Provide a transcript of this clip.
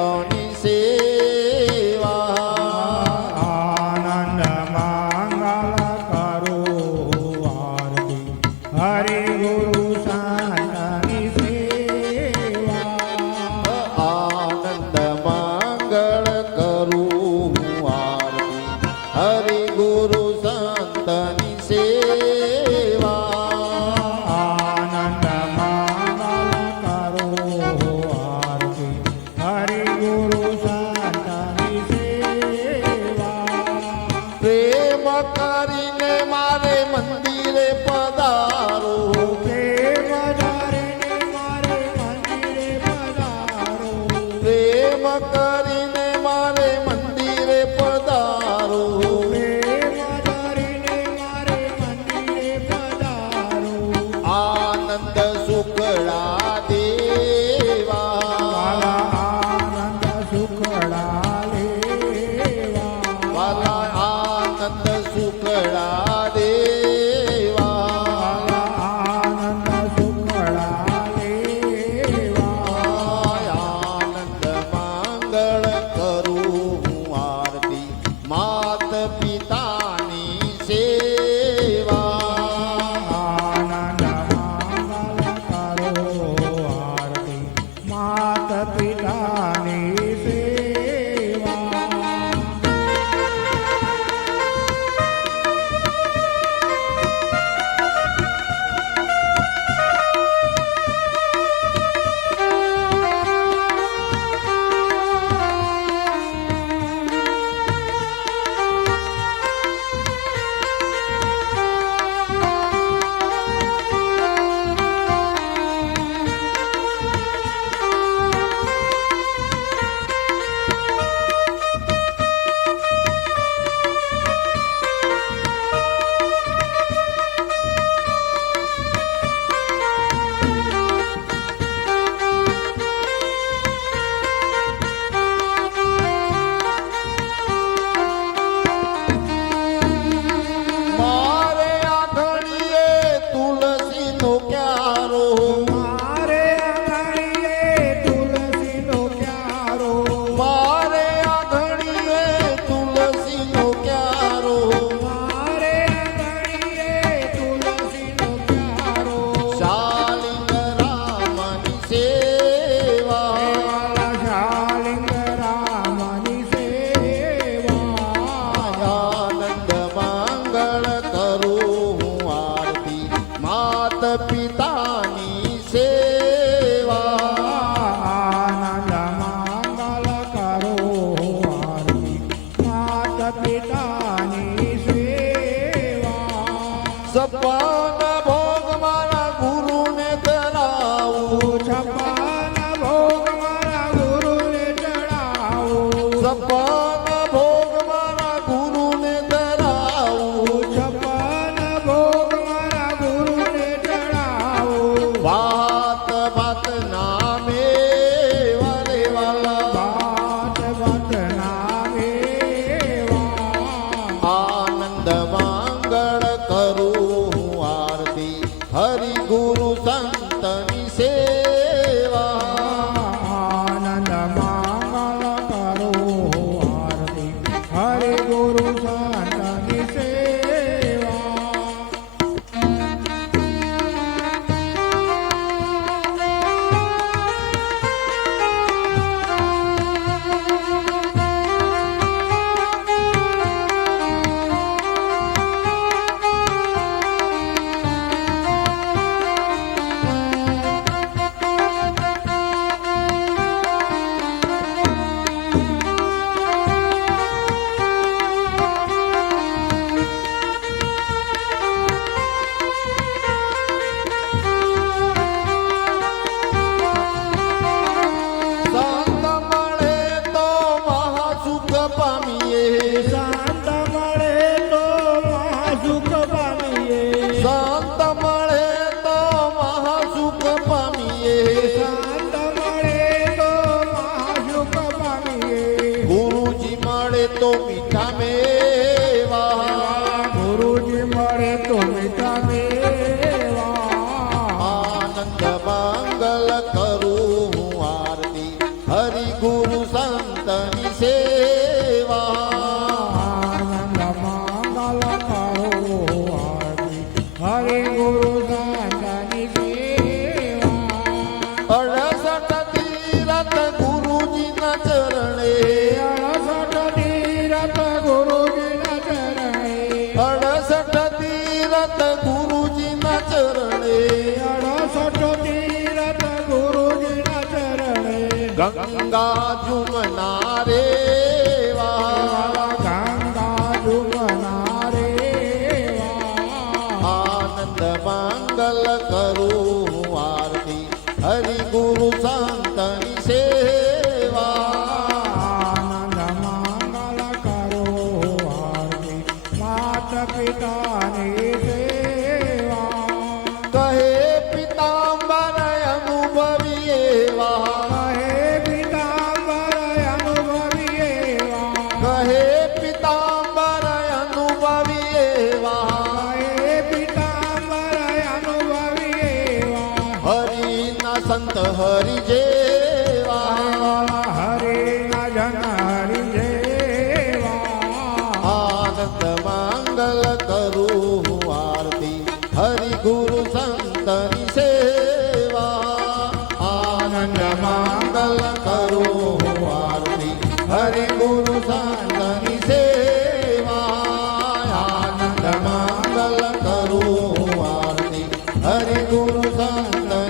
Tony. આનંદ માંગળ કરું હું આરતી. હરિ ગુરુ સંગ तू ગુરુ સંત